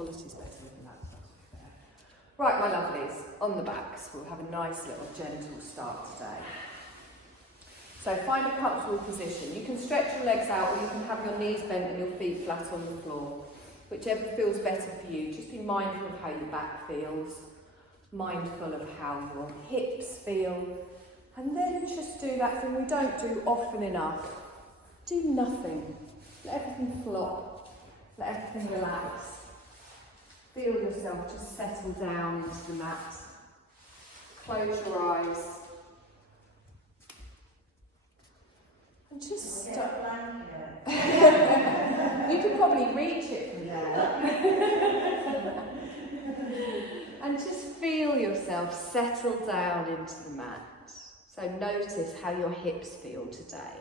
quality's better than that. Right, my lovelies, on the backs, we'll have a nice little gentle start today. So find a comfortable position. You can stretch your legs out or you can have your knees bent and your feet flat on the floor. Whichever feels better for you. Just be mindful of how your back feels, mindful of how your hips feel, and then just do that thing we don't do often enough. Do nothing. Let everything flop. Let everything relax. Feel yourself just settle down into the mat. Close your eyes. And just stop. You could probably reach it from there. And just feel yourself settle down into the mat. So notice how your hips feel today.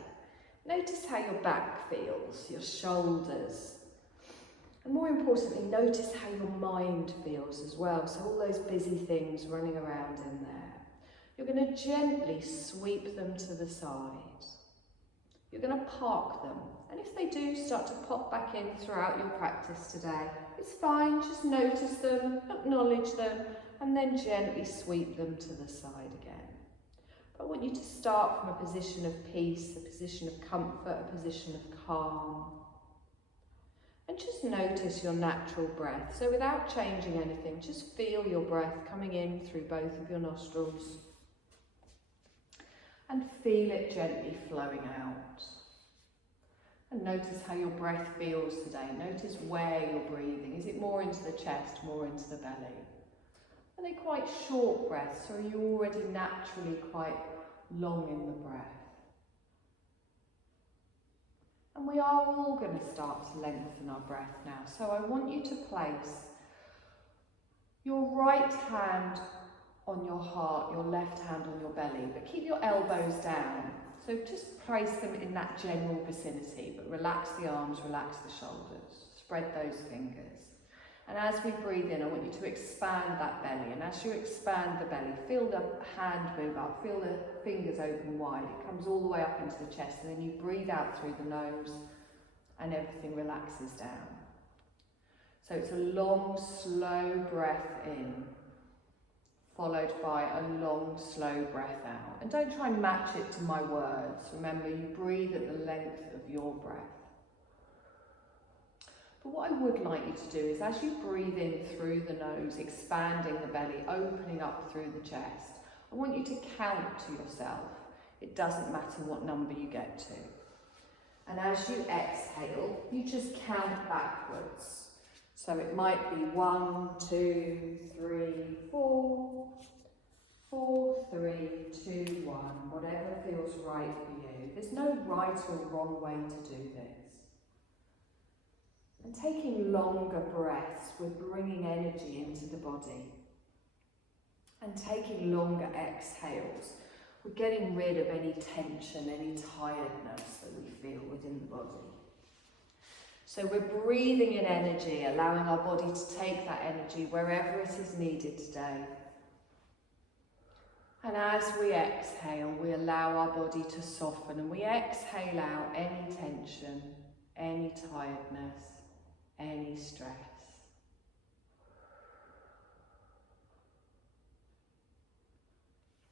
Notice how your back feels, your shoulders. And more importantly, notice how your mind feels as well. So all those busy things running around in there. You're going to gently sweep them to the side. You're going to park them. And if they do start to pop back in throughout your practice today, it's fine. Just notice them, acknowledge them, and then gently sweep them to the side again. But I want you to start from a position of peace, a position of comfort, a position of calm. And just notice your natural breath. So without changing anything, just feel your breath coming in through both of your nostrils. And feel it gently flowing out. And notice how your breath feels today. Notice where you're breathing. Is it more into the chest, more into the belly? Are they quite short breaths, or are you already naturally quite long in the breath? And we are all going to start to lengthen our breath now. So I want you to place your right hand on your heart, your left hand on your belly, but keep your elbows down. So just place them in that general vicinity, but relax the arms, relax the shoulders, spread those fingers. And as we breathe in, I want you to expand that belly. And as you expand the belly, feel the hand move up, feel the fingers open wide. It comes all the way up into the chest, and then you breathe out through the nose and everything relaxes down. So it's a long, slow breath in, followed by a long, slow breath out. And don't try and match it to my words. Remember, you breathe at the length of your breath. But what I would like you to do is, as you breathe in through the nose, expanding the belly, opening up through the chest, I want you to count to yourself. It doesn't matter what number you get to. And as you exhale, you just count backwards. So it might be 1, 2, 3, 4, 4, 3, 2, 1, whatever feels right for you. There's no right or wrong way to do this. And taking longer breaths, we're bringing energy into the body. And taking longer exhales, we're getting rid of any tension, any tiredness that we feel within the body. So we're breathing in energy, allowing our body to take that energy wherever it is needed today. And as we exhale, we allow our body to soften, and we exhale out any tension, any tiredness, any stress.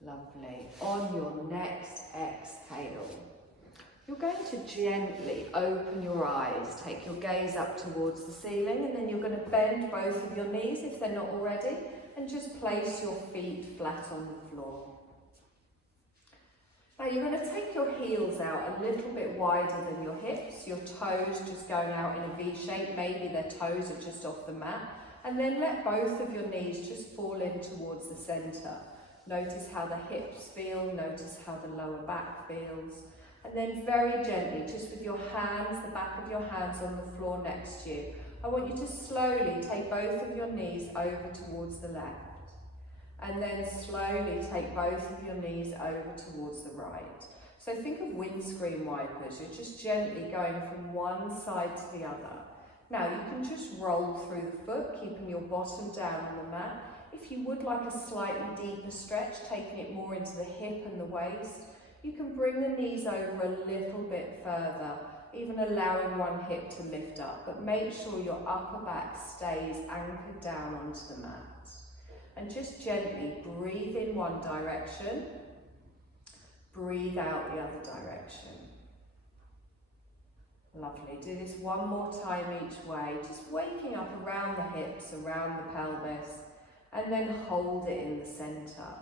Lovely. On your next exhale, you're going to gently open your eyes, take your gaze up towards the ceiling, and then you're going to bend both of your knees if they're not already, and just place your feet flat on the floor. Now you're going to take your heels out a little bit wider than your hips, your toes just going out in a V shape, maybe their toes are just off the mat, and then let both of your knees just fall in towards the centre. Notice how the hips feel, notice how the lower back feels. And then very gently, just with your hands, the back of your hands on the floor next to you, I want you to slowly take both of your knees over towards the left. And then slowly take both of your knees over towards the right. So think of windscreen wipers. You're just gently going from one side to the other. Now you can just roll through the foot, keeping your bottom down on the mat. If you would like a slightly deeper stretch, taking it more into the hip and the waist, you can bring the knees over a little bit further even allowing one hip to lift up, but make sure your upper back stays anchored down onto the mat. And just gently breathe in one direction, breathe out the other direction. Lovely. Do this one more time each way, just waking up around the hips, around the pelvis, and then hold it in the centre.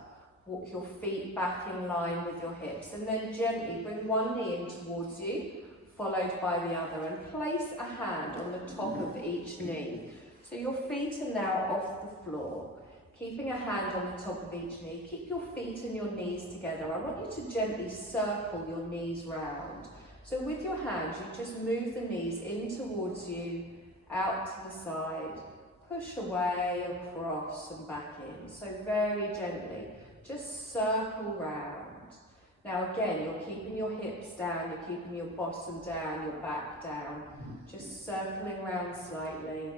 Walk your feet back in line with your hips, and then gently bring one knee in towards you, followed by the other, and place a hand on the top of each knee. So your feet are now off the floor. Keeping a hand on the top of each knee, keep your feet and your knees together. I want you to gently circle your knees round. So with your hands, you just move the knees in towards you, out to the side, push away, across and back in. So very gently, just circle round. Now again, you're keeping your hips down, you're keeping your bottom down, your back down, just circling round slightly.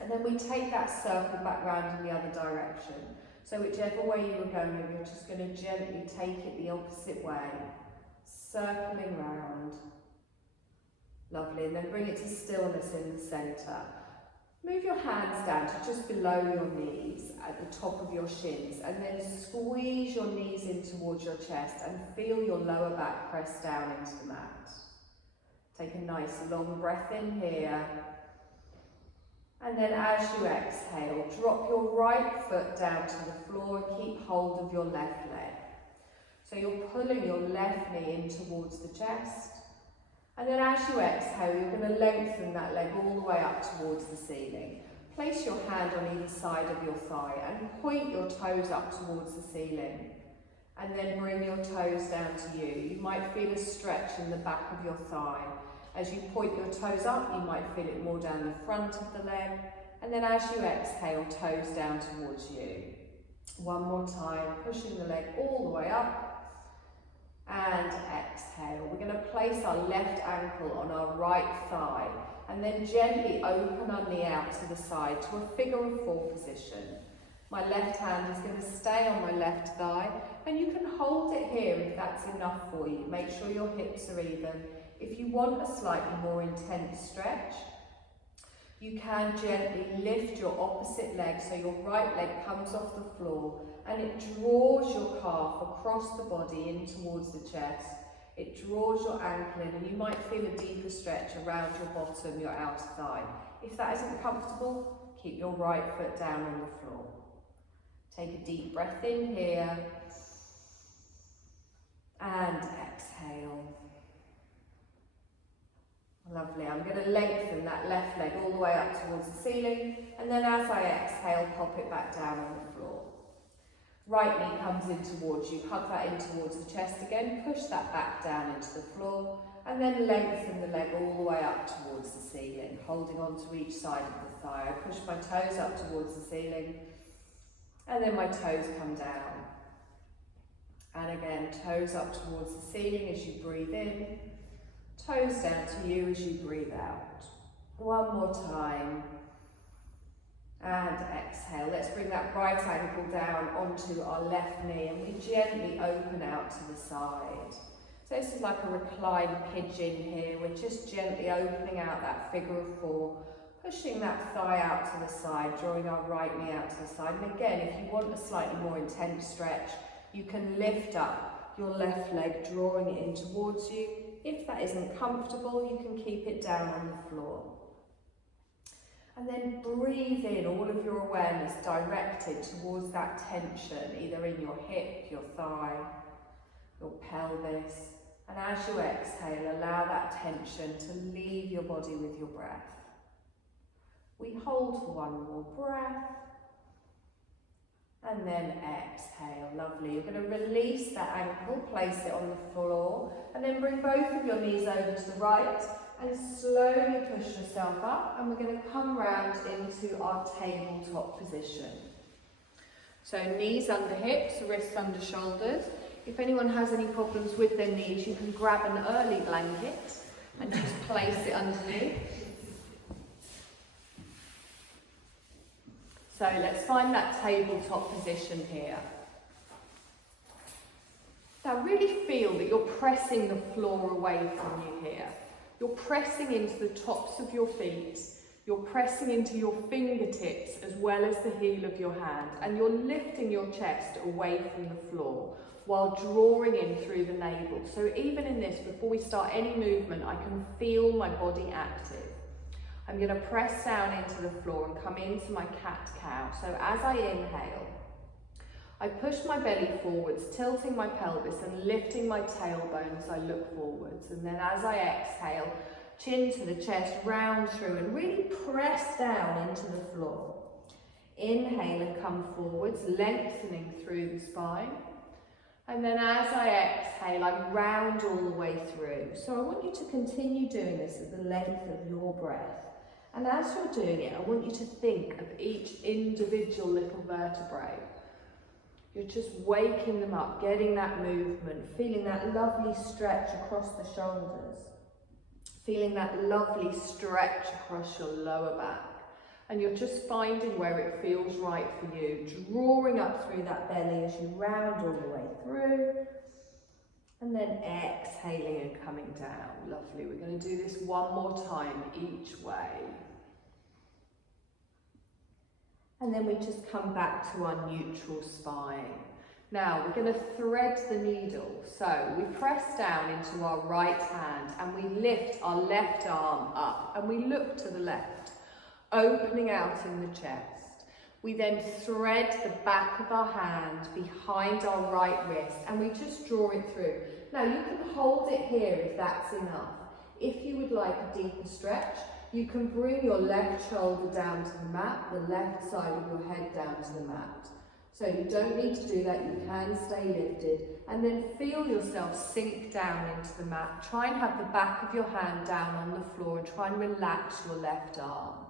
And then we take that circle back round in the other direction. So whichever way you were going, you're just going to gently take it the opposite way, circling round. Lovely, and then bring it to stillness in the centre. Move your hands down to just below your knees, at the top of your shins, and then squeeze your knees in towards your chest and feel your lower back press down into the mat. Take a nice long breath in here. And then as you exhale, drop your right foot down to the floor and keep hold of your left leg. So you're pulling your left knee in towards the chest. And then as you exhale, you're going to lengthen that leg all the way up towards the ceiling. Place your hand on either side of your thigh and point your toes up towards the ceiling. And then bring your toes down to you. You might feel a stretch in the back of your thigh. As you point your toes up, you might feel it more down the front of the leg. And then as you exhale, toes down towards you. One more time, pushing the leg all the way up. And exhale. We're going to place our left ankle on our right thigh and then gently open our knee out to the side to a figure of four position. My left hand is going to stay on my left thigh, and you can hold it here if that's enough for you. Make sure your hips are even. If you want a slightly more intense stretch, you can gently lift your opposite leg so your right leg comes off the floor and it draws your calf across the body in towards the chest. It draws your ankle in, and you might feel a deeper stretch around your bottom, your outer thigh. If that isn't comfortable, keep your right foot down on the floor. Take a deep breath in here and exhale. Lovely. I'm going to lengthen that left leg all the way up towards the ceiling, and then as I exhale, pop it back down on the floor. Right knee comes in towards you, hug that in towards the chest again, push that back down into the floor, and then lengthen the leg all the way up towards the ceiling, holding on to each side of the thigh. I push my toes up towards the ceiling, and then my toes come down. And again, toes up towards the ceiling as you breathe in, toes down to you as you breathe out. One more time. And exhale. Let's bring that right ankle down onto our left knee, and we gently open out to the side. So this is like a reclined pigeon here. We're just gently opening out that figure of four, pushing that thigh out to the side, drawing our right knee out to the side. And again, if you want a slightly more intense stretch, you can lift up your left leg, drawing it in towards you. If that isn't comfortable, you can keep it down on the floor. And then breathe in all of your awareness directed towards that tension, either in your hip, your thigh, your pelvis. And as you exhale, allow that tension to leave your body with your breath. We hold for one more breath. And then exhale. Lovely. You're going to release that ankle, place it on the floor, and then bring both of your knees over to the right and slowly push yourself up, and we're going to come round into our tabletop position. So knees under hips, wrists under shoulders. If anyone has any problems with their knees, you can grab an early blanket and just place it underneath. So let's find that tabletop position here. Now really feel that you're pressing the floor away from you here. You're pressing into the tops of your feet. You're pressing into your fingertips as well as the heel of your hand, and you're lifting your chest away from the floor while drawing in through the navel. So even in this, before we start any movement, I can feel my body active. I'm going to press down into the floor and come into my cat-cow. So as I inhale, I push my belly forwards, tilting my pelvis and lifting my tailbone as I look forwards. And then as I exhale, chin to the chest, round through and really press down into the floor. Inhale and come forwards, lengthening through the spine. And then as I exhale, I round all the way through. So I want you to continue doing this at the length of your breath. And as you're doing it, I want you to think of each individual little vertebrae. You're just waking them up, getting that movement, feeling that lovely stretch across the shoulders, feeling that lovely stretch across your lower back. And you're just finding where it feels right for you, drawing up through that belly as you round all the way through. And then exhaling and coming down. Lovely. We're going to do this one more time each way. And then we just come back to our neutral spine. Now we're going to thread the needle. So we press down into our right hand and we lift our left arm up and we look to the left, opening out in the chest. We then thread the back of our hand behind our right wrist and we just draw it through. Now you can hold it here if that's enough. If you would like a deeper stretch, you can bring your left shoulder down to the mat, the left side of your head down to the mat. So you don't need to do that, you can stay lifted. And then feel yourself sink down into the mat. Try and have the back of your hand down on the floor and try and relax your left arm.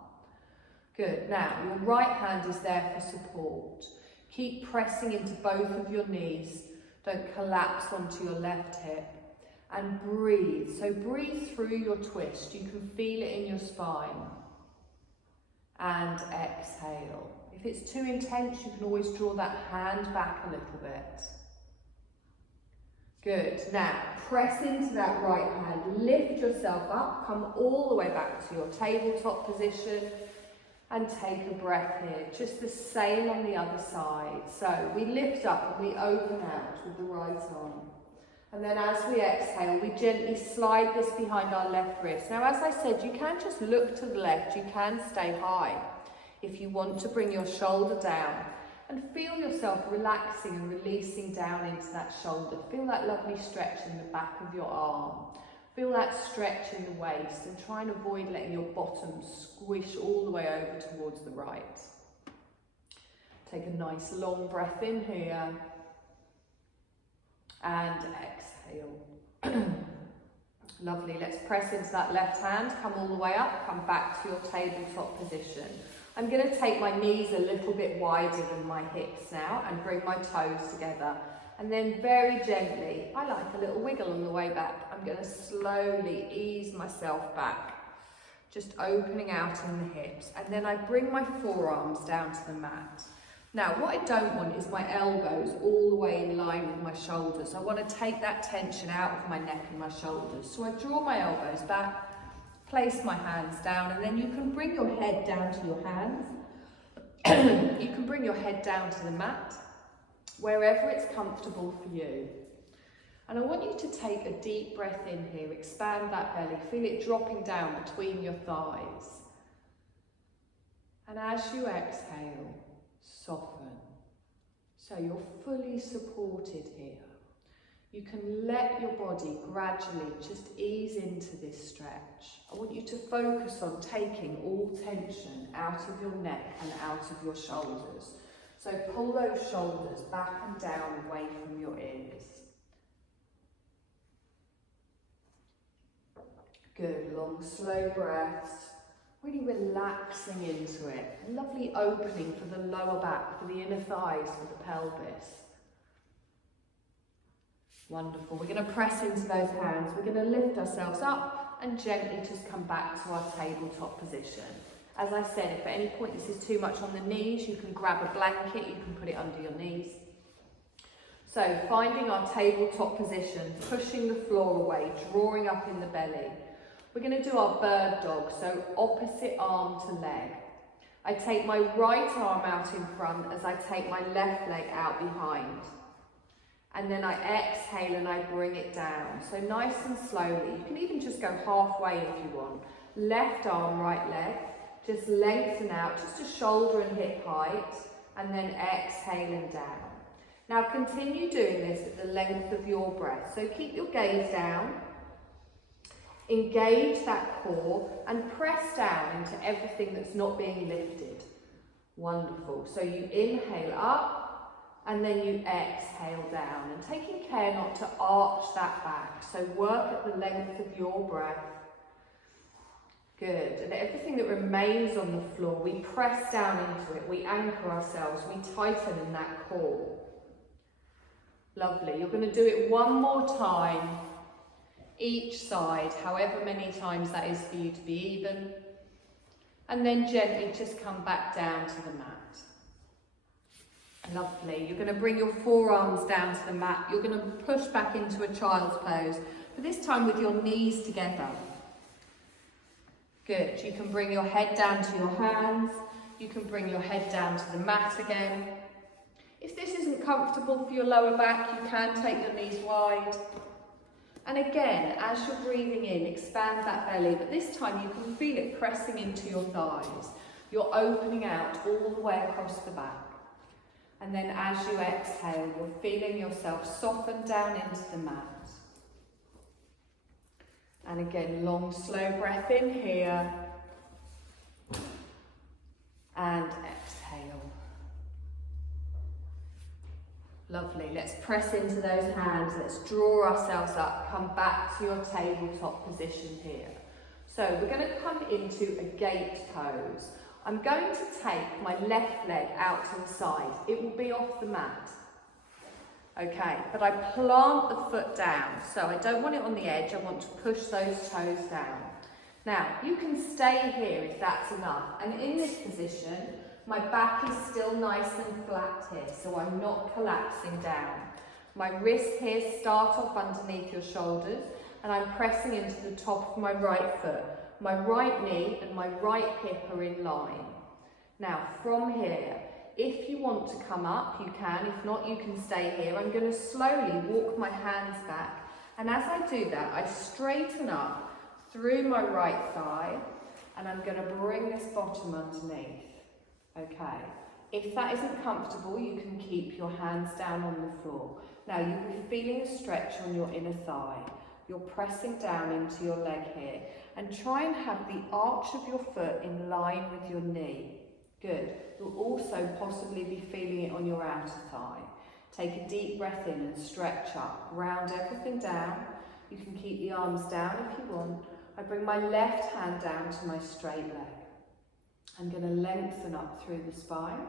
Good. Now, your right hand is there for support. Keep pressing into both of your knees. Don't collapse onto your left hip. And breathe. So breathe through your twist. You can feel it in your spine. And exhale. If it's too intense, you can always draw that hand back a little bit. Good. Now, press into that right hand. Lift yourself up. Come all the way back to your tabletop position. And take a breath here. Just the same on the other side. So we lift up and we open out with the right arm. And then as we exhale, we gently slide this behind our left wrist. Now, as I said, you can just look to the left. You can stay high. If you want to bring your shoulder down and feel yourself relaxing and releasing down into that shoulder. Feel that lovely stretch in the back of your arm. Feel that stretch in the waist and try and avoid letting your bottom squish all the way over towards the right. Take a nice long breath in here and exhale. Lovely, let's press into that left hand, come all the way up, come back to your tabletop position. I'm going to take my knees a little bit wider than my hips now and bring my toes together. And then very gently, I like a little wiggle on the way back. I'm going to slowly ease myself back, just opening out in the hips. And then I bring my forearms down to the mat. Now, what I don't want is my elbows all the way in line with my shoulders. I want to take that tension out of my neck and my shoulders. So I draw my elbows back, place my hands down, and then you can bring your head down to your hands. You can bring your head down to the mat, wherever it's comfortable for you. And I want you to take a deep breath in here, expand that belly, feel it dropping down between your thighs. And as you exhale, soften. So you're fully supported here. You can let your body gradually just ease into this stretch. I want you to focus on taking all tension out of your neck and out of your shoulders. So pull those shoulders back and down away from your ears. Good, long, slow breaths. Really relaxing into it. A lovely opening for the lower back, for the inner thighs, for the pelvis. Wonderful. We're going to press into those hands. We're going to lift ourselves up and gently just come back to our tabletop position. As I said, if at any point this is too much on the knees, you can grab a blanket, you can put it under your knees. So finding our tabletop position, pushing the floor away, drawing up in the belly. We're going to do our bird dog, so opposite arm to leg. I take my right arm out in front as I take my left leg out behind. And then I exhale and I bring it down. So nice and slowly. You can even just go halfway if you want. Left arm, right leg. Just lengthen out, just to shoulder and hip height. And then exhale and down. Now continue doing this at the length of your breath. So keep your gaze down. Engage that core and press down into everything that's not being lifted. Wonderful. So you inhale up. And then you exhale down, and taking care not to arch that back. So work at the length of your breath. Good. And everything that remains on the floor, we press down into it. We anchor ourselves. We tighten in that core. Lovely. You're going to do it one more time, each side, however many times that is for you to be even. And then gently just come back down to the mat. Lovely. You're going to bring your forearms down to the mat. You're going to push back into a child's pose, but this time with your knees together. Good. You can bring your head down to your hands. You can bring your head down to the mat again. If this isn't comfortable for your lower back, you can take your knees wide. And again, as you're breathing in, expand that belly, but this time you can feel it pressing into your thighs. You're opening out all the way across the back. And then as you exhale, you're feeling yourself soften down into the mat. And again, long, slow breath in here. And exhale. Lovely. Let's press into those hands. Let's draw ourselves up. Come back to your tabletop position here. So we're going to come into a gate pose. I'm going to take my left leg out to the side. It will be off the mat. Okay, but I plant the foot down. So I don't want it on the edge. I want to push those toes down. Now, you can stay here if that's enough. And in this position, my back is still nice and flat here, so I'm not collapsing down. My wrists here start off underneath your shoulders, and I'm pressing into the top of my right foot. My right knee and my right hip are in line. Now from here, if you want to come up, you can. If not, you can stay here. I'm going to slowly walk my hands back. And as I do that, I straighten up through my right thigh. And I'm going to bring this bottom underneath. Okay. If that isn't comfortable, you can keep your hands down on the floor. Now you'll be feeling a stretch on your inner thigh. You're pressing down into your leg here. And try and have the arch of your foot in line with your knee. Good. You'll also possibly be feeling it on your outer thigh. Take a deep breath in and stretch up. Ground everything down. You can keep the arms down if you want. I bring my left hand down to my straight leg. I'm going to lengthen up through the spine.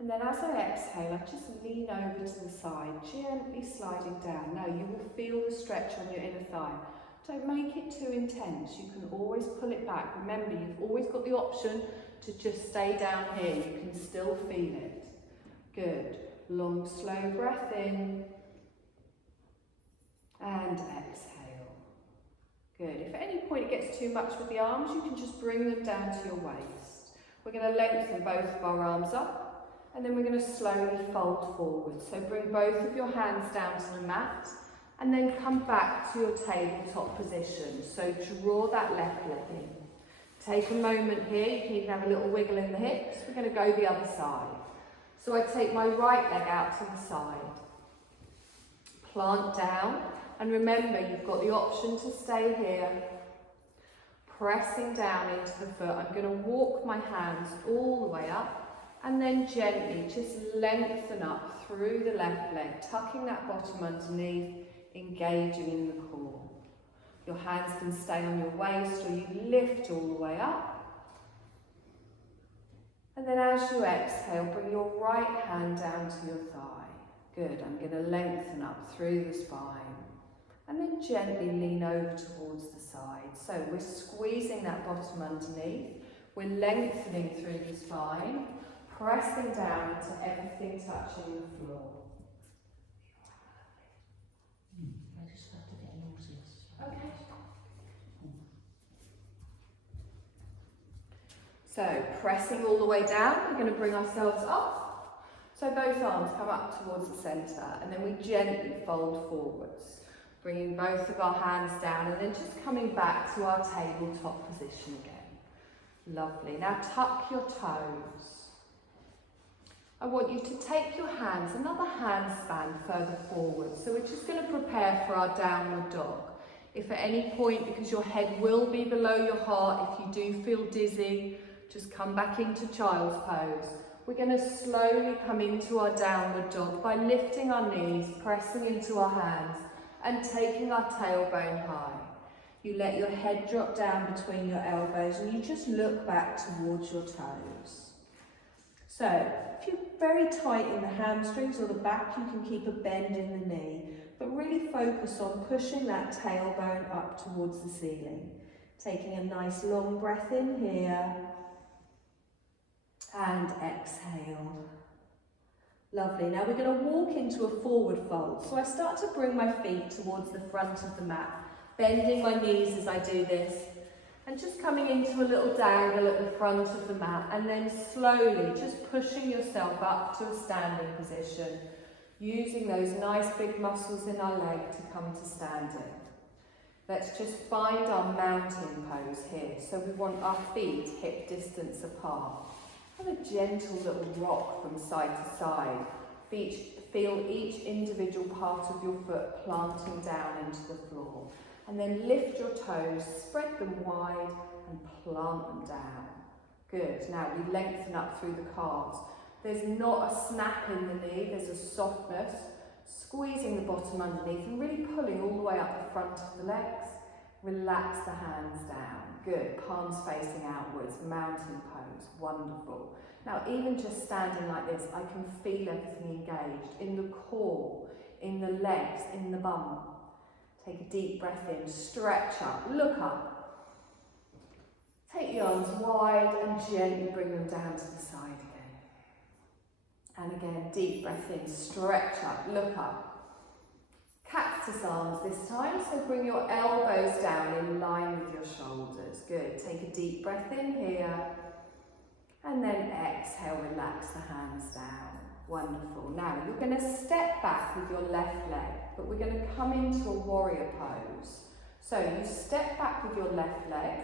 And then as I exhale, I just lean over to the side, gently sliding down. Now you will feel the stretch on your inner thigh. Don't make it too intense. You can always pull it back. Remember, you've always got the option to just stay down here. You can still feel it. Good. Long, slow breath in. And exhale. Good. If at any point it gets too much with the arms, you can just bring them down to your waist. We're going to lengthen both of our arms up. And then we're going to slowly fold forward. So bring both of your hands down to the mat. And then come back to your tabletop position. So draw that left leg in. Take a moment here. You can even have a little wiggle in the hips. We're going to go the other side. So I take my right leg out to the side. Plant down. And remember, you've got the option to stay here. Pressing down into the foot. I'm going to walk my hands all the way up. And then gently just lengthen up through the left leg. Tucking that bottom underneath. Engaging in the core. Your hands can stay on your waist or you lift all the way up. And then as you exhale, bring your right hand down to your thigh. Good. I'm going to lengthen up through the spine. And then gently lean over towards the side. So we're squeezing that bottom underneath. We're lengthening through the spine. Pressing down into everything touching the floor. Okay. So pressing all the way down, we're going to bring ourselves up. So both arms come up towards the centre, and then we gently fold forwards, bringing both of our hands down and then just coming back to our tabletop position again. Lovely. Now tuck your toes. I want you to take your hands another handspan further forward. So we're just going to prepare for our downward dog. If at any point, because your head will be below your heart, if you do feel dizzy, just come back into child's pose. We're going to slowly come into our downward dog by lifting our knees, pressing into our hands and taking our tailbone high. You let your head drop down between your elbows and you just look back towards your toes. So, if you're very tight in the hamstrings or the back, you can keep a bend in the knee, but really focus on pushing that tailbone up towards the ceiling. Taking a nice long breath in here, and exhale. Lovely. Now we're going to walk into a forward fold. So I start to bring my feet towards the front of the mat, bending my knees as I do this, and just coming into a little dangle at the front of the mat, and then slowly just pushing yourself up to a standing position, using those nice big muscles in our leg to come to standing. Let's just find our mountain pose here. So we want our feet hip distance apart. Have a gentle little rock from side to side. Feel each individual part of your foot planting down into the floor. And then lift your toes, spread them wide and plant them down. Good. Now we lengthen up through the calves. There's not a snap in the knee, there's a softness. Squeezing the bottom underneath and really pulling all the way up the front of the legs. Relax the hands down. Good. Palms facing outwards. Mountain pose. Wonderful. Now even just standing like this, I can feel everything engaged in the core, in the legs, in the bum. Take a deep breath in, stretch up, look up. Take the arms wide and gently bring them down to the side again. And again, deep breath in, stretch up, look up. Cactus arms this time, so bring your elbows down in line with your shoulders. Good. Take a deep breath in here. And then exhale, relax the hands down. Wonderful. Now you're going to step back with your left leg, but we're going to come into a warrior pose. So you step back with your left leg,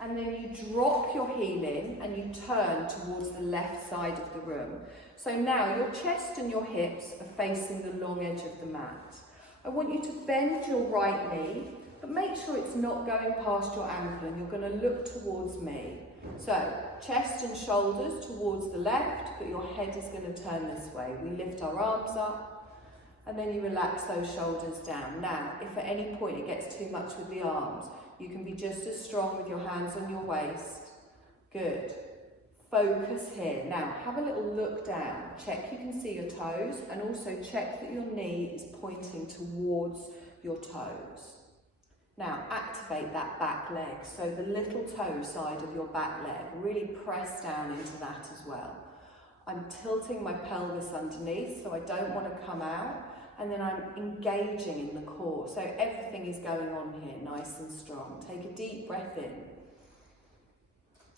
and then you drop your heel in and you turn towards the left side of the room. So now your chest and your hips are facing the long edge of the mat. I want you to bend your right knee, but make sure it's not going past your ankle, and you're going to look towards me. So, chest and shoulders towards the left, but your head is going to turn this way. We lift our arms up, and then you relax those shoulders down. Now, if at any point it gets too much with the arms, you can be just as strong with your hands on your waist. Good. Focus here. Now, have a little look down. Check you can see your toes, and also check that your knee is pointing towards your toes. Now, activate that back leg. So the little toe side of your back leg, really press down into that as well. I'm tilting my pelvis underneath, so I don't want to come out. And then I'm engaging in the core. So everything is going on here, nice and strong. Take a deep breath in.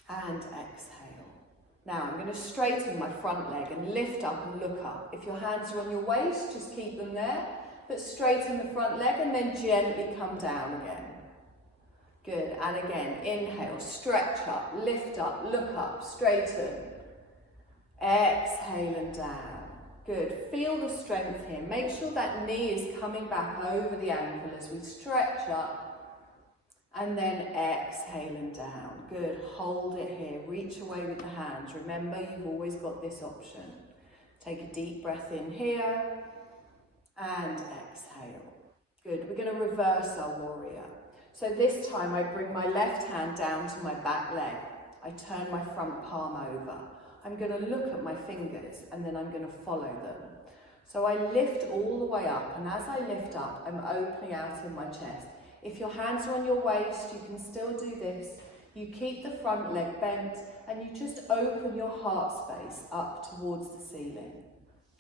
And exhale. Now, I'm going to straighten my front leg and lift up and look up. If your hands are on your waist, just keep them there. But straighten the front leg and then gently come down again. Good. And again, inhale, stretch up, lift up, look up, straighten. Exhale and down. Good. Feel the strength here. Make sure that knee is coming back over the ankle as we stretch up. And then exhale and down. Good. Hold it here. Reach away with the hands. Remember, you've always got this option. Take a deep breath in here. And exhale. Good. We're going to reverse our warrior. So this time I bring my left hand down to my back leg. I turn my front palm over. I'm going to look at my fingers and then I'm going to follow them. So I lift all the way up, and as I lift up, I'm opening out in my chest. If your hands are on your waist, you can still do this. You keep the front leg bent and you just open your heart space up towards the ceiling.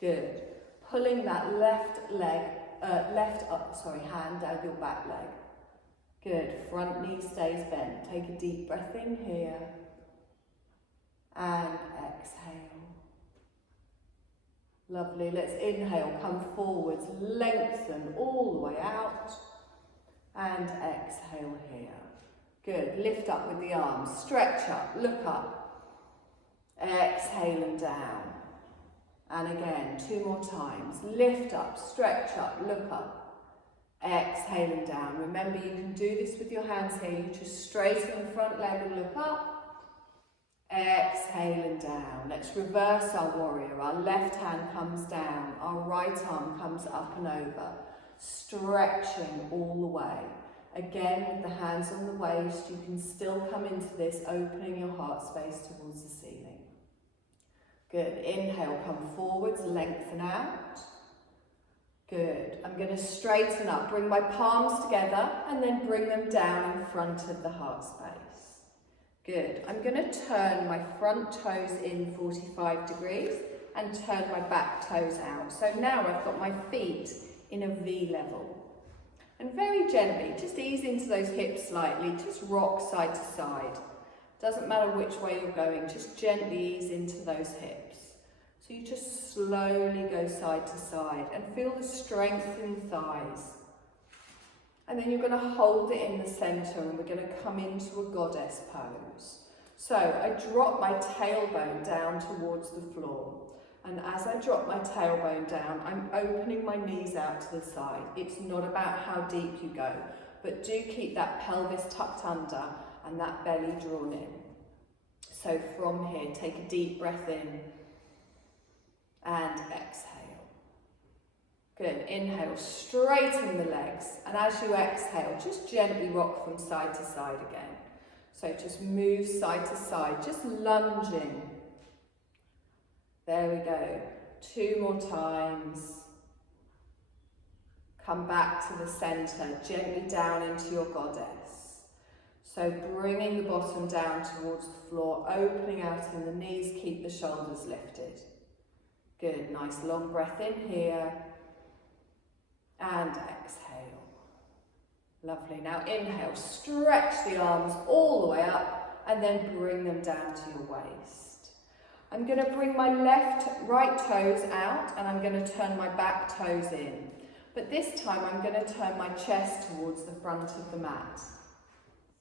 Good. Pulling that hand down your back leg. Good. Front knee stays bent. Take a deep breath in here. and exhale. Lovely, let's inhale, come forwards, lengthen all the way out, and exhale here. Good, lift up with the arms, stretch up, look up, exhale and down. And again, 2 more times, lift up, stretch up, look up, exhale and down. Remember, you can do this with your hands here, you just straighten the front leg and look up, exhale and down. Let's reverse our warrior. Our left hand comes down, our right arm comes up and over, stretching all the way. Again, with the hands on the waist, you can still come into this, opening your heart space towards the ceiling. Good. Inhale, come forwards, lengthen out. Good. I'm going to straighten up, bring my palms together and then bring them down in front of the heart space. Good. I'm going to turn my front toes in 45 degrees and turn my back toes out. So now I've got my feet in a V level. And very gently, just ease into those hips slightly, just rock side to side. Doesn't matter which way you're going, just gently ease into those hips. So you just slowly go side to side and feel the strength in the thighs. And then you're going to hold it in the centre and we're going to come into a goddess pose. So I drop my tailbone down towards the floor. And as I drop my tailbone down, I'm opening my knees out to the side. It's not about how deep you go, but do keep that pelvis tucked under and that belly drawn in. So from here, take a deep breath in and exhale. Good, inhale, straighten the legs. And as you exhale, just gently rock from side to side again. So just move side to side, just lunging. There we go. 2 more times. Come back to the centre, gently down into your goddess. So bringing the bottom down towards the floor, opening out in the knees, keep the shoulders lifted. Good, nice long breath in here. And exhale. Lovely. Now inhale, stretch the arms all the way up and then bring them down to your waist. I'm going to bring my right toes out and I'm going to turn my back toes in. But this time I'm going to turn my chest towards the front of the mat.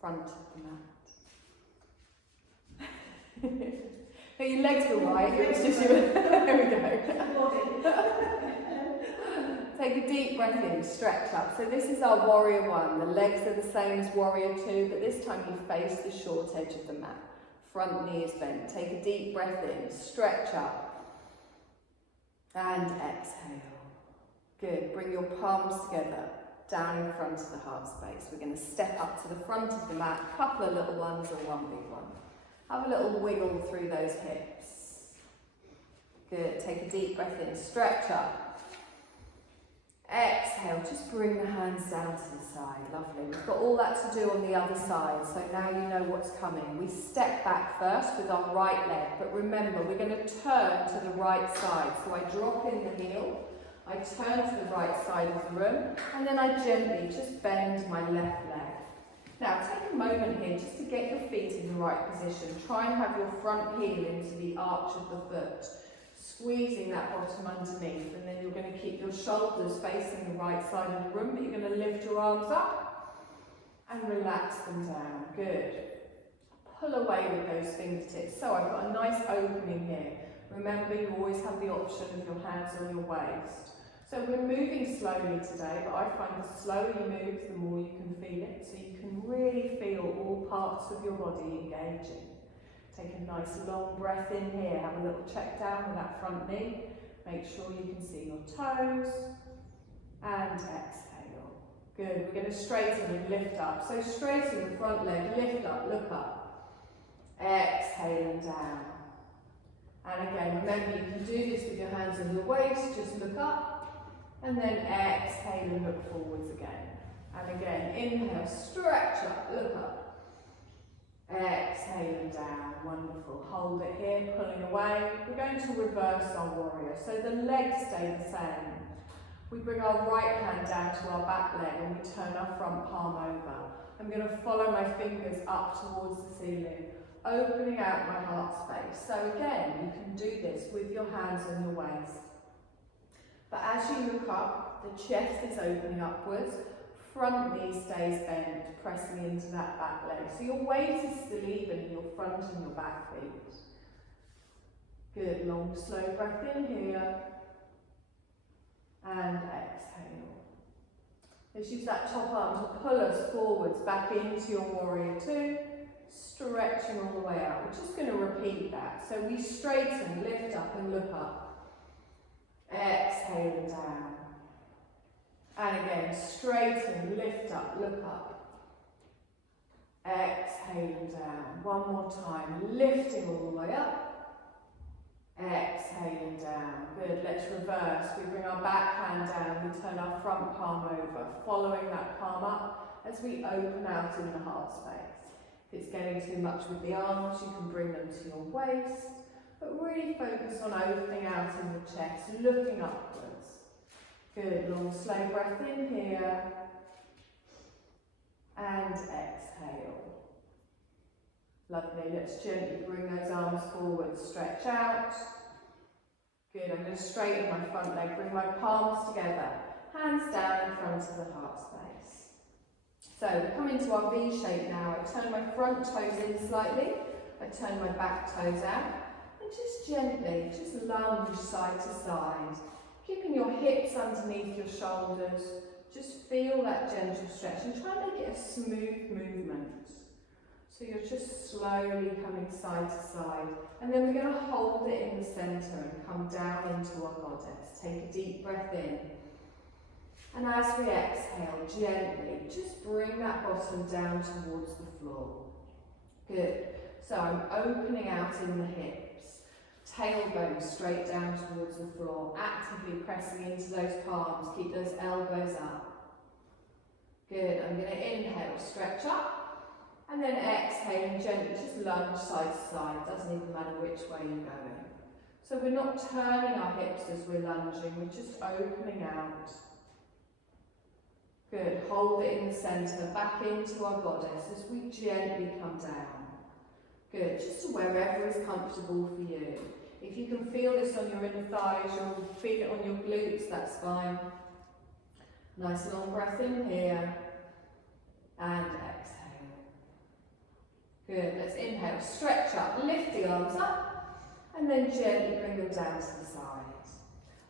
Front of the mat. No, your legs were wide, it was just your... There we go. Take a deep breath in, stretch up. So this is our warrior 1. The legs are the same as warrior 2, but this time you face the short edge of the mat. Front knee is bent. Take a deep breath in, stretch up, and exhale. Good. Bring your palms together, down in front of the heart space. We're going to step up to the front of the mat, a couple of little ones or one big one. Have a little wiggle through those hips. Good. Take a deep breath in, stretch up. Exhale, just bring the hands down to the side. Lovely. We've got all that to do on the other side, so now you know what's coming. We step back first with our right leg, but remember, we're going to turn to the right side. So I drop in the heel, I turn to the right side of the room, and then I gently just bend my left leg. Now take a moment here just to get your feet in the right position. Try and have your front heel into the arch of the foot. Squeezing that bottom underneath, and then you're going to keep your shoulders facing the right side of the room, but you're going to lift your arms up and relax them down. Good. Pull away with those fingertips. So I've got a nice opening here. Remember, you always have the option of your hands on your waist. So we're moving slowly today, but I find the slower you move, the more you can feel it. So you can really feel all parts of your body engaging. Take a nice long breath in here, have a little check down with that front knee. Make sure you can see your toes. And exhale. Good, we're going to straighten and lift up. So straighten the front leg, lift up, look up. Exhale and down. And again, remember you can do this with your hands on your waist, just look up. And then exhale and look forwards again. And again, inhale, stretch up, look up. Exhale and down, wonderful. Hold it here, pulling away. We're going to reverse our warrior. So the legs stay the same. We bring our right hand down to our back leg and we turn our front palm over. I'm going to follow my fingers up towards the ceiling, opening out my heart space. So again, you can do this with your hands on your waist. But as you look up, the chest is opening upwards, front knee stays bent, pressing into that back leg. So your weight is still even in your front and your back feet. Good, long, slow breath in here. And exhale. Let's use that top arm to pull us forwards back into your warrior two, stretching all the way out. We're just going to repeat that. So we straighten, lift up and look up. Exhale and down. And again, straighten, lift up, look up. Exhale and down. One more time, lifting all the way up. Exhale and down. Good, let's reverse. We bring our back hand down, we turn our front palm over, following that palm up as we open out in the heart space. If it's getting too much with the arms, you can bring them to your waist, but really focus on opening out in the chest, looking upwards. Good, long slow breath in here, and exhale. Lovely, let's gently bring those arms forward, stretch out. Good, I'm going to straighten my front leg, bring my palms together, hands down in front of the heart space. So we come into our V shape now. I turn my front toes in slightly, I turn my back toes out, and just gently, just lunge side to side, keeping your hips underneath your shoulders. Just feel that gentle stretch and try and make it a smooth movement. So you're just slowly coming side to side, and then we're going to hold it in the centre and come down into our goddess. Take a deep breath in, and as we exhale, gently just bring that bottom down towards the floor. Good. So I'm opening out in the hips, tailbone straight down towards the floor, actively pressing into those palms, keep those elbows up. Good. I'm going to inhale, stretch up. And then exhale and gently just lunge side to side, doesn't even matter which way you're going. So we're not turning our hips as we're lunging, we're just opening out. Good, hold it in the centre, back into our goddess as we gently come down. Good, just to wherever is comfortable for you. If you can feel this on your inner thighs, you'll feel it on your glutes, that's fine. Nice long breath in here, and exhale. Good, let's inhale, stretch up, lift the arms up, and then gently bring them down to the side.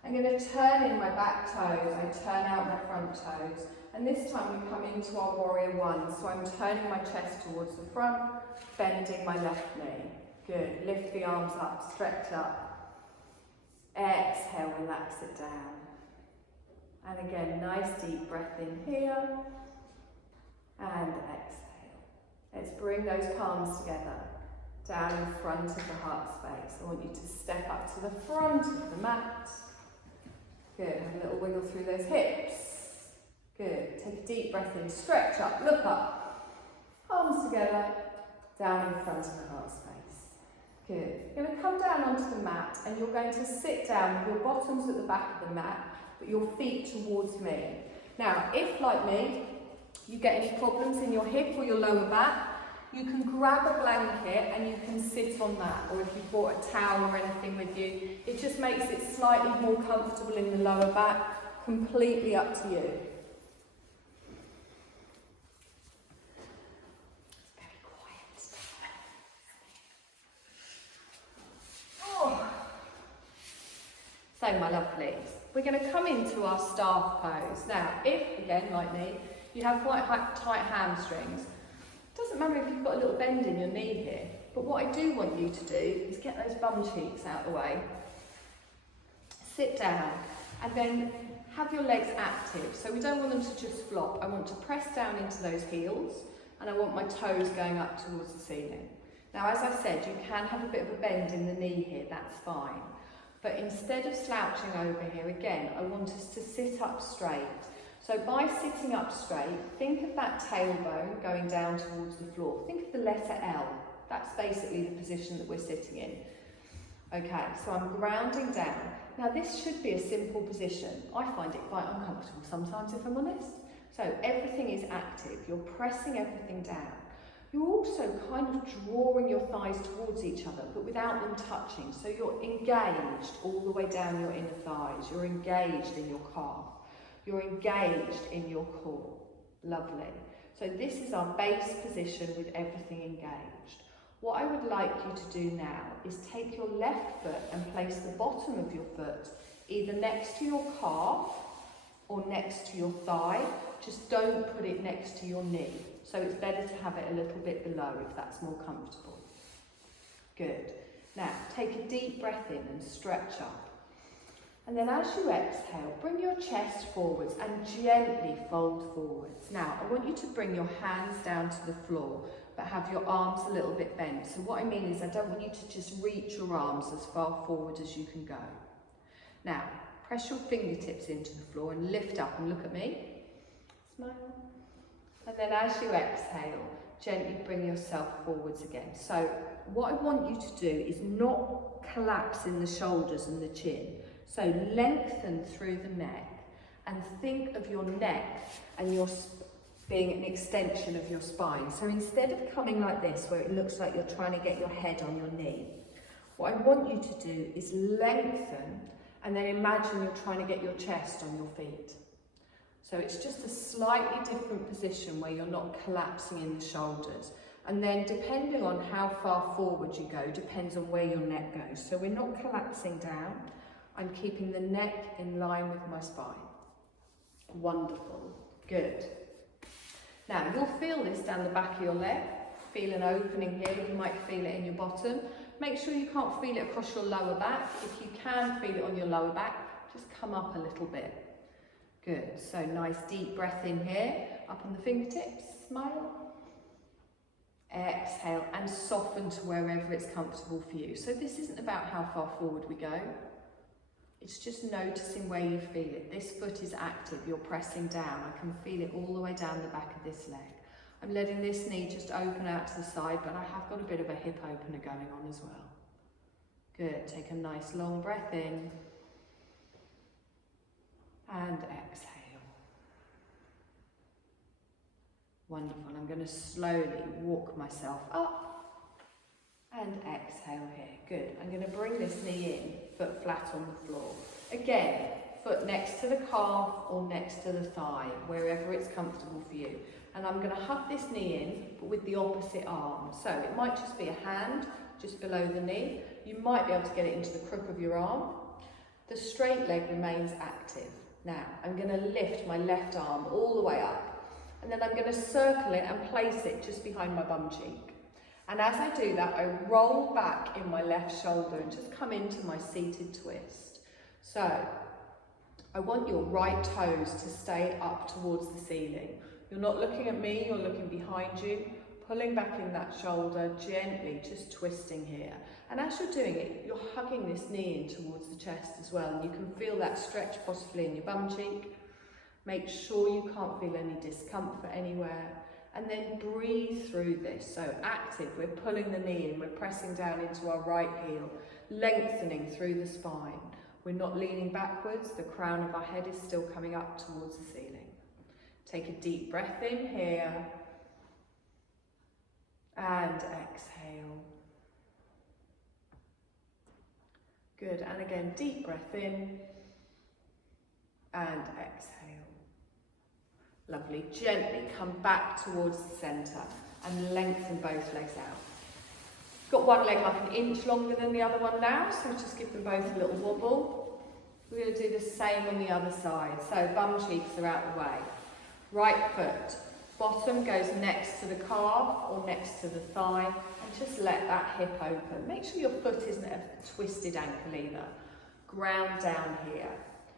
I'm going to turn in my back toes, I turn out my front toes, and this time we come into our warrior one, so I'm turning my chest towards the front, bending my left knee. Good, lift the arms up, stretch up. Exhale, relax it down. And again, nice deep breath in here, and exhale. Let's bring those palms together, down in front of the heart space. I want you to step up to the front of the mat. Good, have a little wiggle through those hips. Good, take a deep breath in, stretch up, look up. Palms together, down in front of the heart space. Good, you're going to come down onto the mat and you're going to sit down with your bottoms at the back of the mat, but your feet towards me. Now, if like me, you get any problems in your hip or your lower back, you can grab a blanket and you can sit on that, or if you brought a towel or anything with you, it just makes it slightly more comfortable in the lower back, completely up to you. It's very quiet. Oh. So my lovelies, we're going to come into our staff pose. Now, if, again, like me, you have quite tight hamstrings, it doesn't matter if you've got a little bend in your knee here, but what I do want you to do is get those bum cheeks out of the way, sit down, and then have your legs active. So we don't want them to just flop. I want to press down into those heels, and I want my toes going up towards the ceiling. Now, as I said, you can have a bit of a bend in the knee here, that's fine. But instead of slouching over here, again, I want us to sit up straight. So by sitting up straight, think of that tailbone going down towards the floor. Think of the letter L. That's basically the position that we're sitting in. Okay, so I'm grounding down. Now this should be a simple position. I find it quite uncomfortable sometimes, if I'm honest. So everything is active. You're pressing everything down. You're also kind of drawing your thighs towards each other, but without them touching. So you're engaged all the way down your inner thighs. You're engaged in your calf. You're engaged in your core. Lovely. So this is our base position with everything engaged. What I would like you to do now is take your left foot and place the bottom of your foot either next to your calf or next to your thigh. Just don't put it next to your knee. So it's better to have it a little bit below if that's more comfortable. Good. Now take a deep breath in and stretch up. And then as you exhale, bring your chest forwards and gently fold forwards. Now I want you to bring your hands down to the floor, but have your arms a little bit bent. So what I mean is I don't want you to just reach your arms as far forward as you can go. Now, press your fingertips into the floor and lift up and look at me. Smile. And then as you exhale, gently bring yourself forwards again. So what I want you to do is not collapse in the shoulders and the chin. So lengthen through the neck and think of your neck and your being an extension of your spine. So instead of coming like this, where it looks like you're trying to get your head on your knee, what I want you to do is lengthen and then imagine you're trying to get your chest on your feet. So it's just a slightly different position where you're not collapsing in the shoulders. And then depending on how far forward you go, depends on where your neck goes. So we're not collapsing down. I'm keeping the neck in line with my spine. Wonderful. Good. Now you'll feel this down the back of your leg. Feel an opening here. You might feel it in your bottom. Make sure you can't feel it across your lower back. If you can feel it on your lower back, just come up a little bit. Good. So nice deep breath in here. Up on the fingertips. Smile. Exhale and soften to wherever it's comfortable for you. So this isn't about how far forward we go. It's just noticing where you feel it. This foot is active, you're pressing down. I can feel it all the way down the back of this leg. I'm letting this knee just open out to the side, but I have got a bit of a hip opener going on as well. Good, take a nice long breath in. And exhale. Wonderful, I'm going to slowly walk myself up. And exhale here. Good. I'm going to bring this knee in, foot flat on the floor. Again, foot next to the calf or next to the thigh, wherever it's comfortable for you. And I'm going to hug this knee in, but with the opposite arm. So it might just be a hand just below the knee. You might be able to get it into the crook of your arm. The straight leg remains active. Now, I'm going to lift my left arm all the way up. And then I'm going to circle it and place it just behind my bum cheek. And as I do that, I roll back in my left shoulder and just come into my seated twist. So I want your right toes to stay up towards the ceiling. You're not looking at me, you're looking behind you, pulling back in that shoulder, gently just twisting here. And as you're doing it, you're hugging this knee in towards the chest as well. And you can feel that stretch possibly in your bum cheek. Make sure you can't feel any discomfort anywhere. And then breathe through this. So active, we're pulling the knee in, we're pressing down into our right heel, lengthening through the spine. We're not leaning backwards, the crown of our head is still coming up towards the ceiling. Take a deep breath in here. And exhale. Good, and again, deep breath in. And exhale. Lovely. Gently come back towards the centre and lengthen both legs out. Got one leg like an inch longer than the other one now, so just give them both a little wobble. We're going to do the same on the other side. So bum cheeks are out the way. Right foot, bottom goes next to the calf or next to the thigh, and just let that hip open. Make sure your foot isn't a twisted ankle either. Ground down here.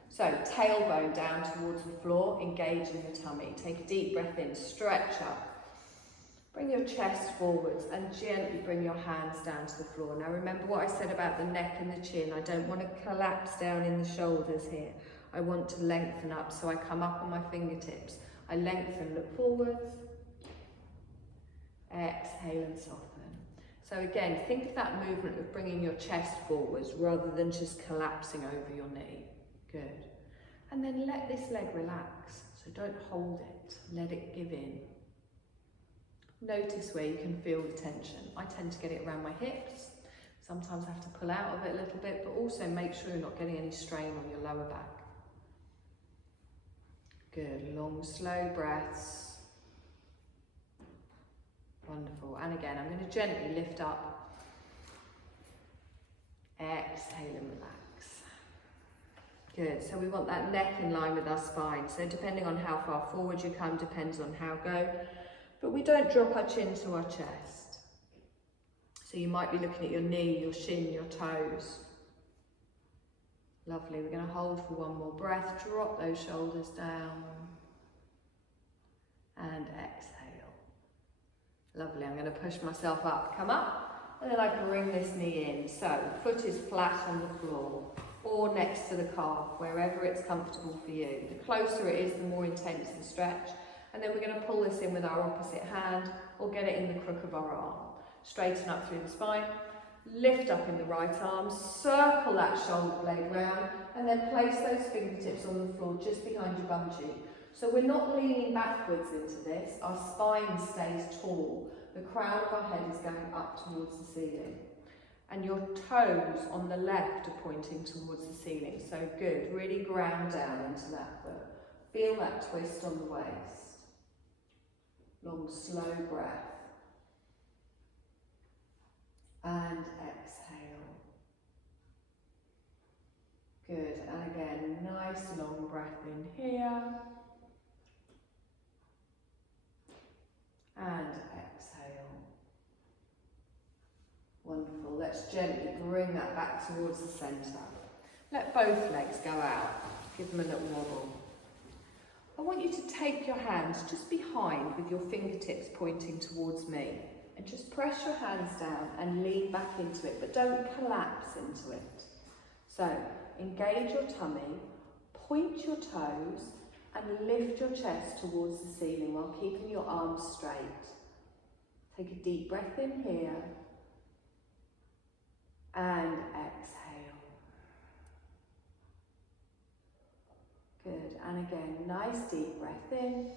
So tailbone down towards the floor, engage in the tummy. Take a deep breath in, stretch up. Bring your chest forwards and gently bring your hands down to the floor. Now remember what I said about the neck and the chin. I don't want to collapse down in the shoulders here. I want to lengthen up, so I come up on my fingertips. I lengthen, look forwards. Exhale and soften. So again, think of that movement of bringing your chest forwards rather than just collapsing over your knee. Good. And then let this leg relax. So don't hold it. Let it give in. Notice where you can feel the tension. I tend to get it around my hips. Sometimes I have to pull out of it a little bit, but also make sure you're not getting any strain on your lower back. Good, long, slow breaths. Wonderful. And again, I'm going to gently lift up. Exhale and relax. Good, so we want that neck in line with our spine. So depending on how far forward you come, depends on how go. But we don't drop our chin to our chest. So you might be looking at your knee, your shin, your toes. Lovely, we're going to hold for one more breath. Drop those shoulders down. And exhale. Lovely, I'm going to push myself up. Come up, and then I bring this knee in. So, foot is flat on the floor, or next to the calf, wherever it's comfortable for you. The closer it is, the more intense the stretch. And then we're going to pull this in with our opposite hand, or get it in the crook of our arm. Straighten up through the spine, lift up in the right arm, circle that shoulder blade round, and then place those fingertips on the floor just behind your bum cheek. So we're not leaning backwards into this, our spine stays tall. The crown of our head is going up towards the ceiling. And your toes on the left are pointing towards the ceiling. So good, really ground down into that foot. Feel that twist on the waist. Long, slow breath. And exhale. Good, and again, nice long breath in here. And exhale. Wonderful. Let's gently bring that back towards the centre. Let both legs go out. Give them a little wobble. I want you to take your hands just behind with your fingertips pointing towards me. And just press your hands down and lean back into it, but don't collapse into it. So, engage your tummy, point your toes, and lift your chest towards the ceiling while keeping your arms straight. Take a deep breath in here, and exhale. Good, and again, nice deep breath in,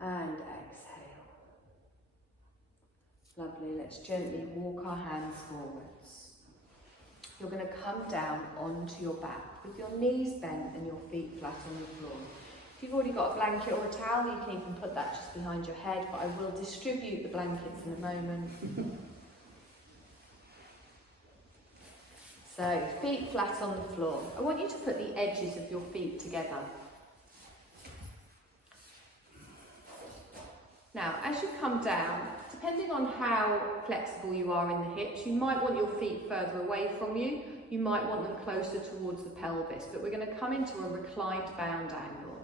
and exhale. Lovely, let's gently walk our hands forwards. You're going to come down onto your back with your knees bent and your feet flat on the floor. If you've already got a blanket or a towel, you can even put that just behind your head, but I will distribute the blankets in a moment. So, feet flat on the floor. I want you to put the edges of your feet together. Now, as you come down, depending on how flexible you are in the hips, you might want your feet further away from you. You might want them closer towards the pelvis, but we're going to come into a reclined bound angle.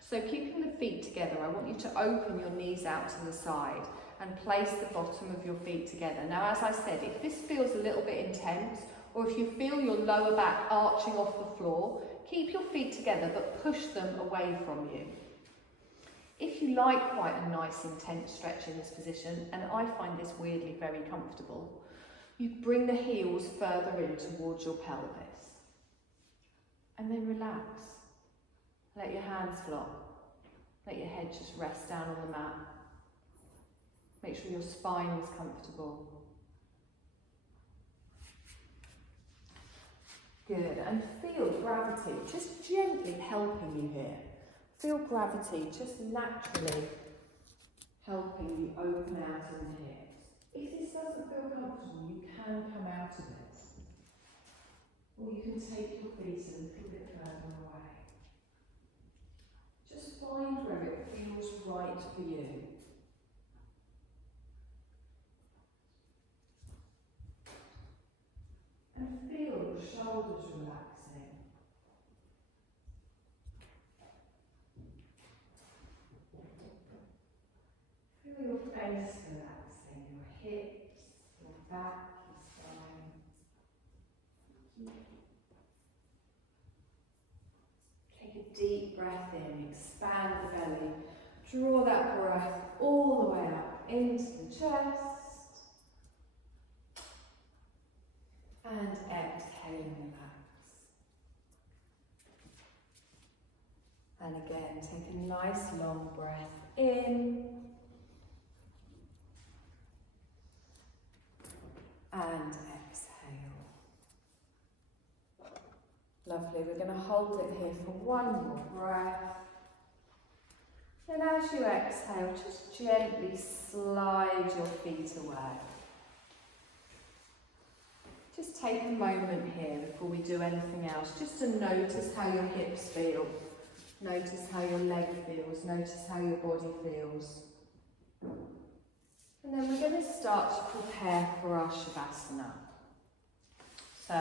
So keeping the feet together, I want you to open your knees out to the side and place the bottom of your feet together. Now, as I said, if this feels a little bit intense, or if you feel your lower back arching off the floor, keep your feet together, but push them away from you. If you like quite a nice intense stretch in this position, and I find this weirdly very comfortable, you bring the heels further in towards your pelvis. And then relax. Let your hands flop. Let your head just rest down on the mat. Make sure your spine is comfortable. Good, and feel gravity just gently helping you here. Feel gravity just naturally helping you open out of the hips. If this doesn't feel comfortable, you can come out of it. Or you can take your feet a little bit further away. Just find where it feels right for you. And feel your shoulders relaxing. Feel your face relaxing, your hips, your back, your spine. Take a deep breath in, expand the belly. Draw that breath all the way up into the chest. And exhale and relax. And again, take a nice long breath in. And exhale. Lovely, we're going to hold it here for one more breath. And as you exhale, just gently slide your feet away. Just take a moment here before we do anything else, just to notice how your hips feel. Notice how your leg feels, notice how your body feels. And then we're going to start to prepare for our Shavasana. So,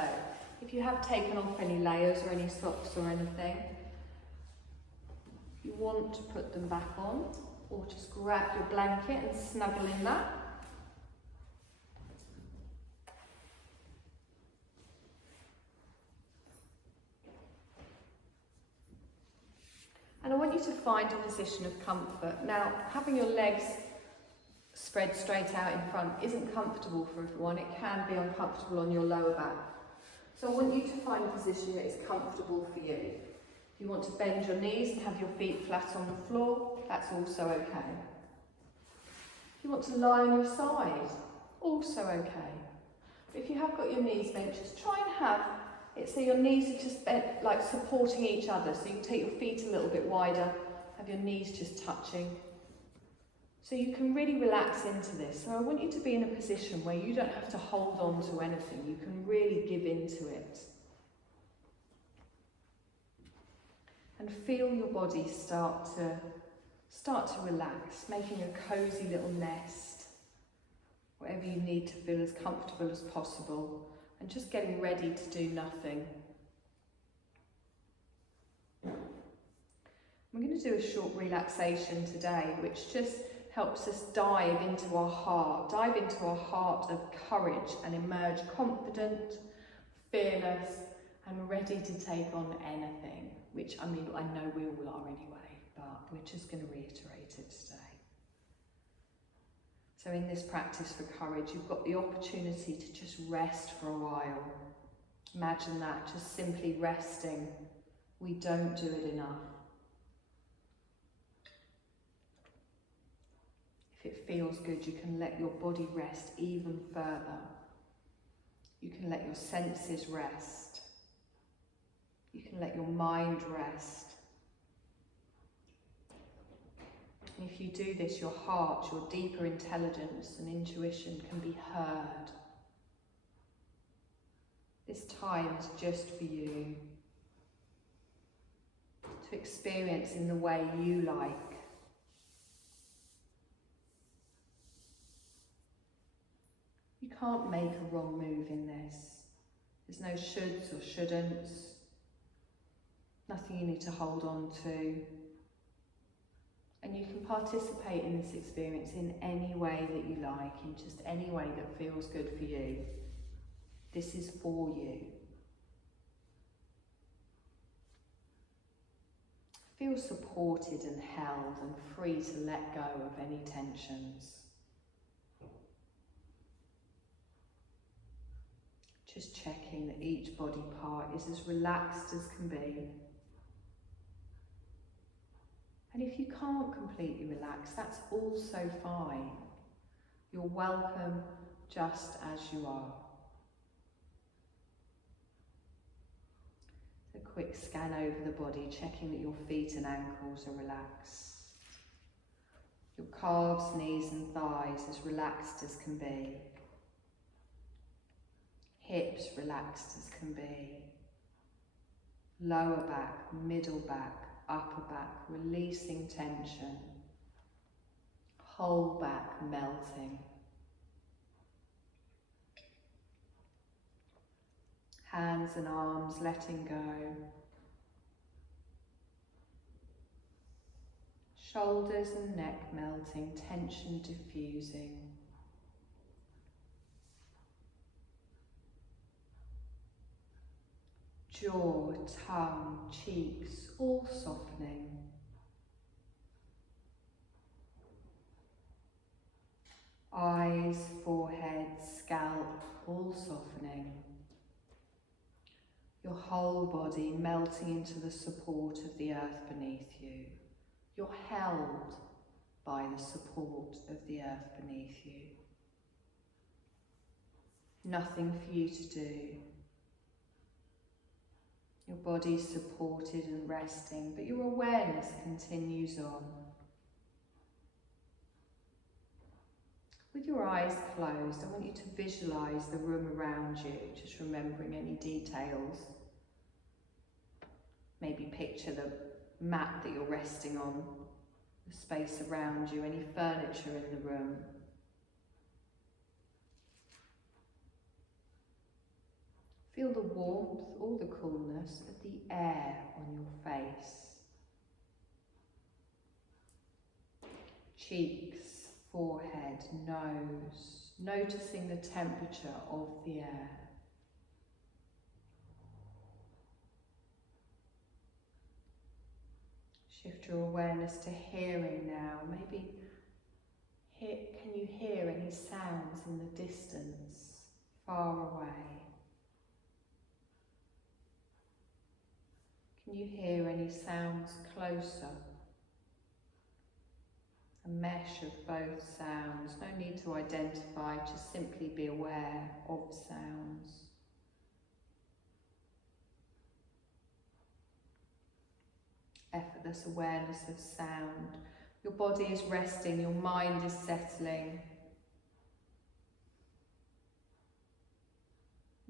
if you have taken off any layers or any socks or anything, you want to put them back on, or just grab your blanket and snuggle in that. And I want you to find a position of comfort. Now, having your legs spread straight out in front isn't comfortable for everyone. It can be uncomfortable on your lower back. So I want you to find a position that is comfortable for you. If you want to bend your knees and have your feet flat on the floor, that's also okay. If you want to lie on your side, also okay. But if you have got your knees bent, just try and have it so your knees are just bent, like supporting each other. So you can take your feet a little bit wider, have your knees just touching. So you can really relax into this. So I want you to be in a position where you don't have to hold on to anything. You can really give into it. And feel your body start to relax, making a cozy little nest, whatever you need to feel as comfortable as possible, and just getting ready to do nothing. We're going to do a short relaxation today, which just helps us dive into our heart of courage, and emerge confident, fearless, and ready to take on anything, which I know we all are anyway, but we're just going to reiterate it today. So in this practice for courage, you've got the opportunity to just rest for a while. Imagine that, just simply resting. We don't do it enough. If it feels good, you can let your body rest even further. You can let your senses rest. You can let your mind rest. And if you do this, your heart, your deeper intelligence and intuition can be heard. This time is just for you to experience in the way you like. You can't make a wrong move in this. There's no shoulds or shouldn'ts. Nothing you need to hold on to. And you can participate in this experience in any way that you like, in just any way that feels good for you. This is for you. Feel supported and held and free to let go of any tensions. Just checking that each body part is as relaxed as can be. And if you can't completely relax, that's also fine. You're welcome just as you are. A quick scan over the body, checking that your feet and ankles are relaxed. Your calves, knees and thighs as relaxed as can be. Hips relaxed as can be. Lower back, middle back, upper back, releasing tension. Whole back melting. Hands and arms letting go. Shoulders and neck melting, tension diffusing. Jaw, tongue, cheeks, all softening. Eyes, forehead, scalp, all softening. Your whole body melting into the support of the earth beneath you. You're held by the support of the earth beneath you. Nothing for you to do. Your body's supported and resting, but your awareness continues on. With your eyes closed, I want you to visualise the room around you, just remembering any details. Maybe picture the mat that you're resting on, the space around you, any furniture in the room. Feel the warmth or the coolness of the air on your face. Cheeks, forehead, nose, noticing the temperature of the air. Shift your awareness to hearing now. Maybe can you hear any sounds in the distance, far away? Can you hear any sounds closer? A mesh of both sounds. No need to identify, just simply be aware of sounds. Effortless awareness of sound. Your body is resting, your mind is settling.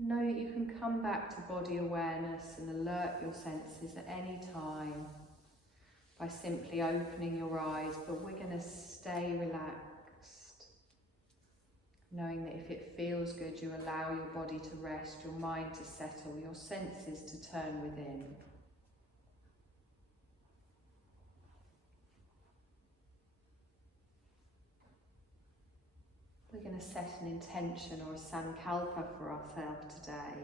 Know that you can come back to body awareness and alert your senses at any time by simply opening your eyes, but we're going to stay relaxed, knowing that if it feels good, you allow your body to rest, your mind to settle, your senses to turn within. We're going to set an intention or a sankalpa for ourselves today.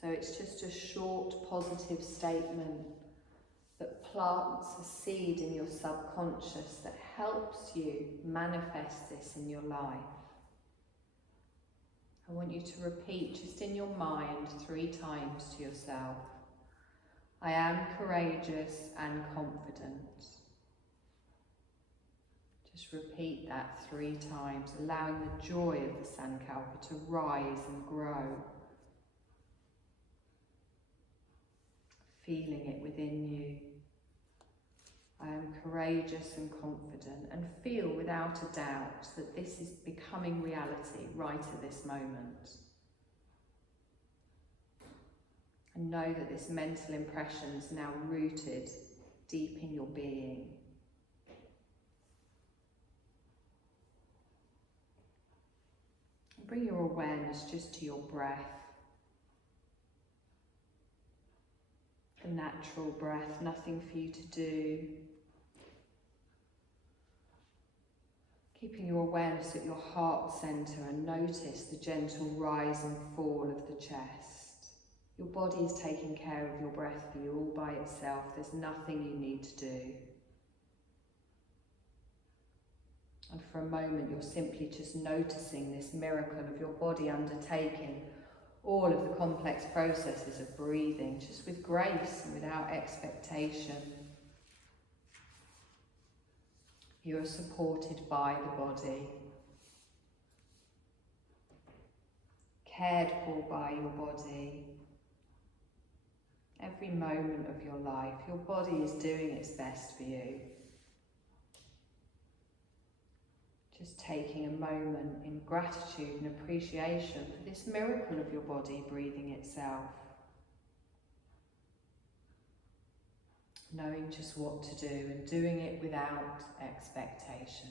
So it's just a short positive statement that plants a seed in your subconscious that helps you manifest this in your life. I want you to repeat just in your mind 3 times to yourself. I am courageous and confident. Just repeat that 3 times, allowing the joy of the sankalpa to rise and grow. Feeling it within you. I am courageous and confident, and feel without a doubt that this is becoming reality right at this moment. And know that this mental impression is now rooted deep in your being. Bring your awareness just to your breath. A natural breath, nothing for you to do. Keeping your awareness at your heart centre, and notice the gentle rise and fall of the chest. Your body is taking care of your breath for you all by itself. There's nothing you need to do. And for a moment, you're simply just noticing this miracle of your body undertaking all of the complex processes of breathing, just with grace and without expectation. You are supported by the body, cared for by your body. Every moment of your life, your body is doing its best for you. Just taking a moment in gratitude and appreciation for this miracle of your body breathing itself. Knowing just what to do and doing it without expectation.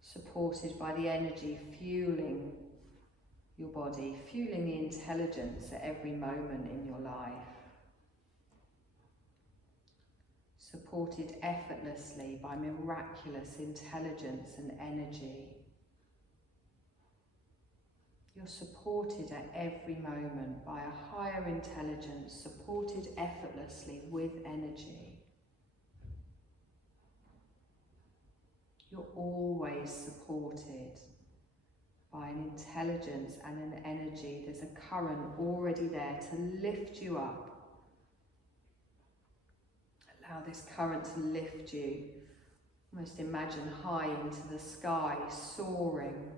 Supported by the energy fueling your body, fueling the intelligence at every moment in your life. Supported effortlessly by miraculous intelligence and energy. You're supported at every moment by a higher intelligence, supported effortlessly with energy. You're always supported by an intelligence and an energy. There's a current already there to lift you up. Allow this current to lift you. Almost imagine high into the sky, soaring.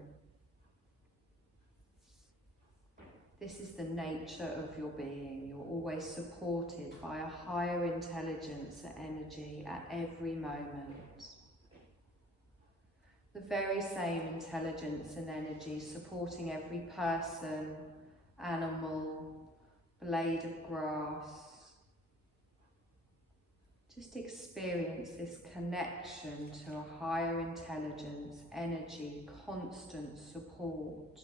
This is the nature of your being. You're always supported by a higher intelligence and energy at every moment. The very same intelligence and energy supporting every person, animal, blade of grass. Just experience this connection to a higher intelligence, energy, constant support.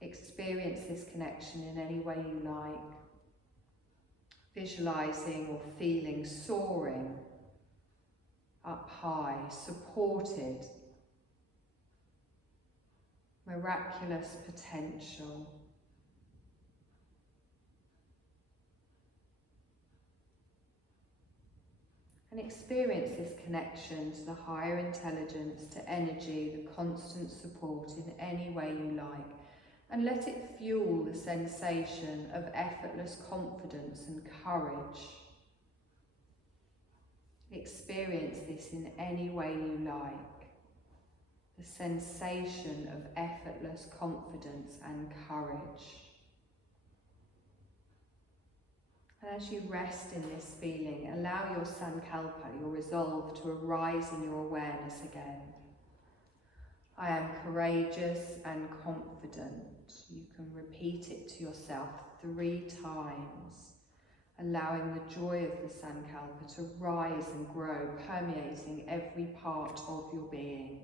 Experience this connection in any way you like. Visualizing or feeling soaring up high, supported, miraculous potential. And experience this connection to the higher intelligence, to energy, the constant support in any way you like. And let it fuel the sensation of effortless confidence and courage. Experience this in any way you like. The sensation of effortless confidence and courage. And as you rest in this feeling, allow your Sankalpa, your resolve, to arise in your awareness again. I am courageous and confident. You can repeat it to yourself 3 times, allowing the joy of the Sankalpa to rise and grow, permeating every part of your being.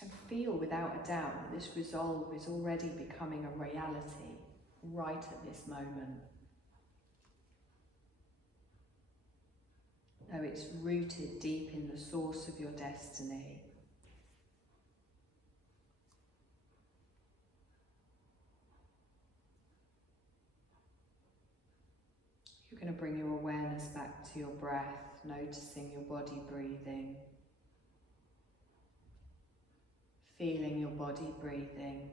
And feel without a doubt that this resolve is already becoming a reality right at this moment. Know it's rooted deep in the source of your destiny. You're going to bring your awareness back to your breath, noticing your body breathing. Feeling your body breathing.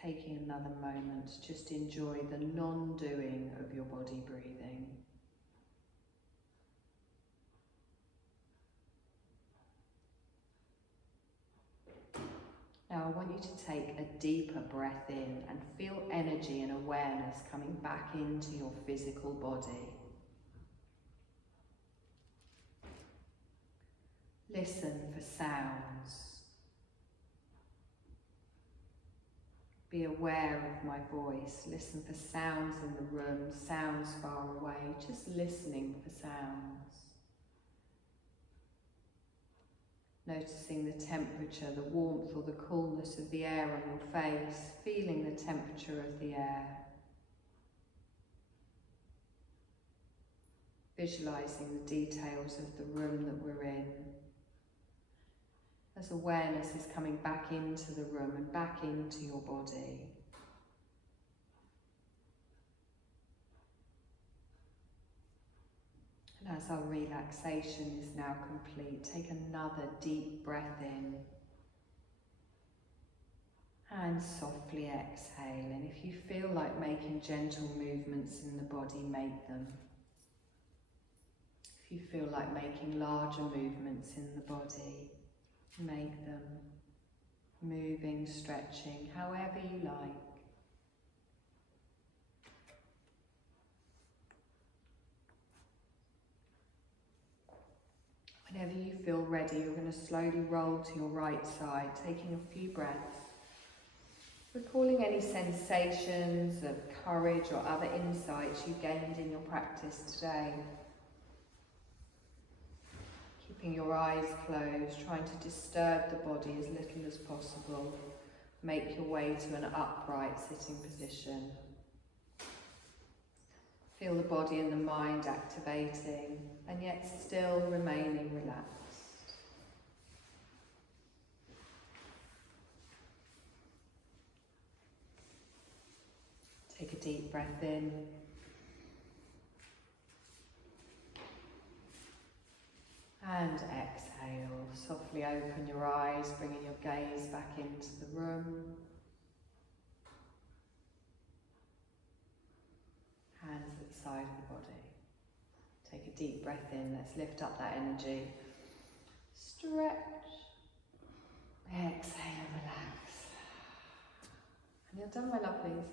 Taking another moment to just enjoy the non-doing of your body breathing. Now I want you to take a deeper breath in and feel energy and awareness coming back into your physical body. Listen for sounds. Be aware of my voice. Listen for sounds in the room, sounds far away, just listening for sounds. Noticing the temperature, the warmth or the coolness of the air on your face, feeling the temperature of the air. Visualizing the details of the room that we're in. As awareness is coming back into the room and back into your body. And as our relaxation is now complete, take another deep breath in. And softly exhale. And if you feel like making gentle movements in the body, make them. If you feel like making larger movements in the body, make them. Moving, stretching, however you like. Whenever you feel ready, you're going to slowly roll to your right side, taking a few breaths. Recalling any sensations of courage or other insights you gained in your practice today. Keeping your eyes closed, trying to disturb the body as little as possible. Make your way to an upright sitting position. Feel the body and the mind activating, and yet still remaining relaxed. Take a deep breath in. And exhale. Softly open your eyes, bringing your gaze back into the room. Hands at the side of the body. Take a deep breath in. Let's lift up that energy. Stretch. Exhale, relax. And you're done, my lovelies.